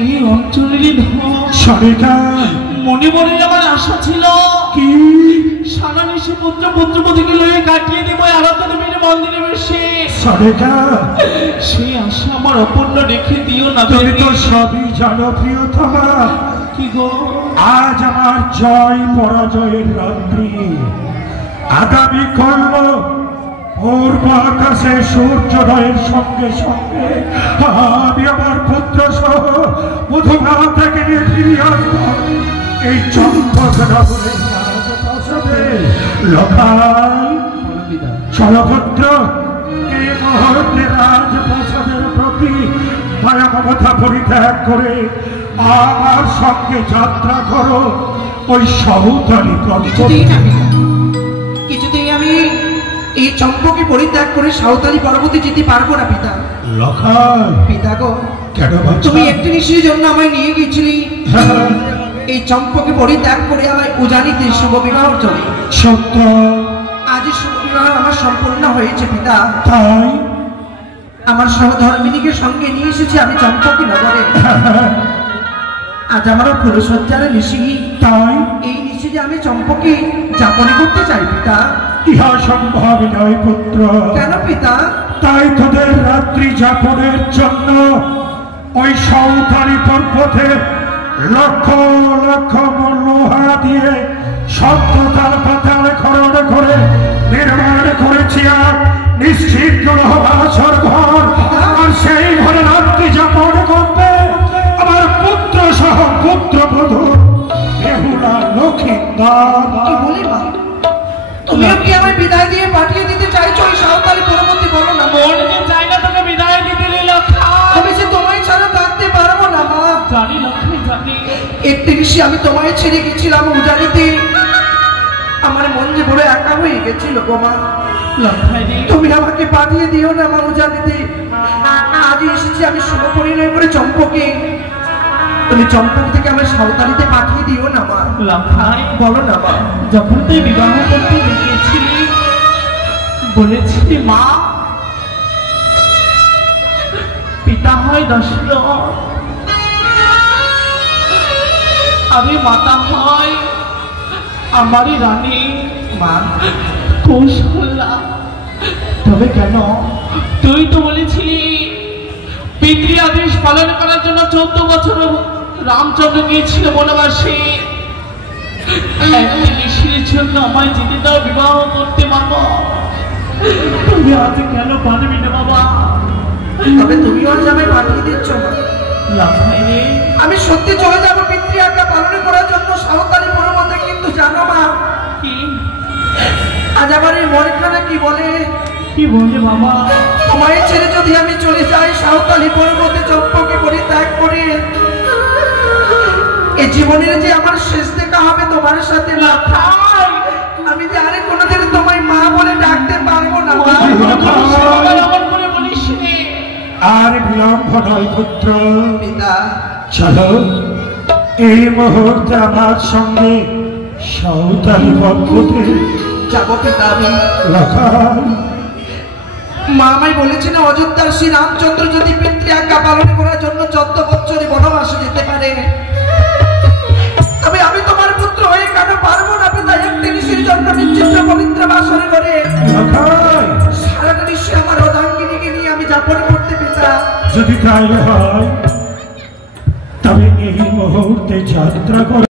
এই অঞ্চলেরই সরেকা মনে মনে আমার আশা ছিল কি সারা নিশি পুত্র পুত্রপতিকে লয়ে কাটিয়ে দেব আরাধনা দেবীর মন্দিরে বসে। সরেকা সেই আশা আমার অপূর্ণ রেখে দিও না। তুমি তো সবই জানো প্রিয়তমা। কি গো? আজ আমার জয় পরাজয়ের রাত্রি। আগামী কাল পূর্ব আকাশে সূর্যোদয়ের সঙ্গে সঙ্গে আমি আমার পুত্র সহ মধুমা থেকে নিয়ে ফিরে আসব এই চম্পক নগরের রাজপ্রাসাদে। লখাই চলো পুত্র, এই মুহূর্তে রাজপ্রাসাদের প্রতি মায়া মমতা পরিত্যাগ করে আমার সঙ্গে যাত্রা করো ওই সহোদরী কিছুতেই আমি এই চম্পকে পরিত্যাগ করে সাঁওতালি পর্বতে যেতে পারবো না পিতা। পিতা গো, তুমি একটি নিশির জন্য আমায় নিয়ে গিয়েছিলি এই চম্পকে পরিত্যাগ করে আমায় উজানিতে শুভ বিবাহ চলে। সত্য, আজ শুভ বিবাহ আমার সম্পূর্ণ হয়েছে পিতা। তাই আমার সহধর্মিনীকে সঙ্গে নিয়ে এসেছি আমি চম্পকে নগরে। আজ আমারও ফুলসজ্জার নিশি, তাই এই নিশি যে আমি চম্পকে যাপনে করতে চাই পিতা। ইহা সম্ভব নয় পুত্র। কেন পিতা? তাই তোদের রাত্রি যাপনের জন্য ওই সাঁওতালি পর্বতে লক্ষ লক্ষ লোহা দিয়ে সত্যতার পাতাল খরণ করে নির্মাণ করেছি এক নিশ্চিত রহবাসর ঘর। আর সেই ঘরে রাত্রি যাপন করবে আমার পুত্র সহ পুত্রবধূ বেহুলা লক্ষিন্দর। কি বলি মা, তুমিও কি আমায় বিদায় দিয়ে পাঠিয়ে দিতে চাইছো ওই সাঁওতালি পরবর্তী? বলো না। মন যে চাই না তোকে বিদায় দিতে লক্ষাই। আমি যে তোমায় ছাড়া থাকতে পারবো না মা। জানি লক্ষাই, জানি। একটি নিশি আমি তোমায় ছেড়ে গেছিলাম উজানিতে, আমার মন যে বড় একা হয়ে গেছিল গো মা। লক্ষাই রে, তুমি আমাকে পাঠিয়ে দিও না মা উজানিতে। আজ এসেছি আমি শুভ পরিণয় করে চম্পকে, তুমি চম্পক থেকে আমার সাঁওতালিতে পাঠিয়ে দিও না মা। লক্ষাই, বলো না মা। যখন তুই বিবাহ করতে গিয়েছিলি বলেছিলি মা পিতা হয় দশরথ, আমি মাতা হয় আমারই রানী মা কৌশল্যা। তবে কেন? তুই তো বলেছিলি পিতৃ আদেশ পালন করার জন্য 14 বছর রামচন্দ্র গিয়েছিল বনবাসে। একটি ঋষির জন্য আমায় যেতে দাও বিবাহ করতে বাবা। তুমি আজ কেন পারবি না বাবা? তবে তুমিও আজ আমায় পাঠিয়ে দিচ্ছ মা। লক্ষাই রে, আমি সত্যি চলে যাবো পিতৃ আজ্ঞা পালন করার জন্য সাঁওতালি পরবর্তী, কিন্তু জানো মা কি আজ আমার এই মনখানা কি বলে? কি বলে বাবা? তোমায় ছেড়ে যদি আমি চলে যাই সাঁওতালি পর্বতে চম্পকে পরিত্যাগ করে, এই জীবনের যে আমার শেষ দেখা হবে তোমার সাথে লক্ষাই, আমি যে আরে কোনোদিন তোমায় মা বলে ডাকতে পারবো না মা। আর বিলম্ব নয় পুত্র। পিতা চলো এই মুহূর্তে আমার সঙ্গে সাঁওতালি পর্বতে যাবো পিতা। আমি লখাই, মা আমায় বলেছে না অযোধ্যার শ্রী রামচন্দ্র যদি পিতৃ আজ্ঞা পালন করার জন্য 14 বছরে বনবাসে যেতে পারে, তবে আমি তোমার পুত্র হয়ে কেন পারবো না পিতা? একটি নিশির জন্য নিশ্চিত পবিত্র বাসরে করে লখাই, সারাটা নিশ্চয় আমার অর্ধাঙ্গিনীকে নিয়ে আমি যাপন করতে পিতা। যদি তাই হয় তবে এই মুহূর্তে যাত্রা কর।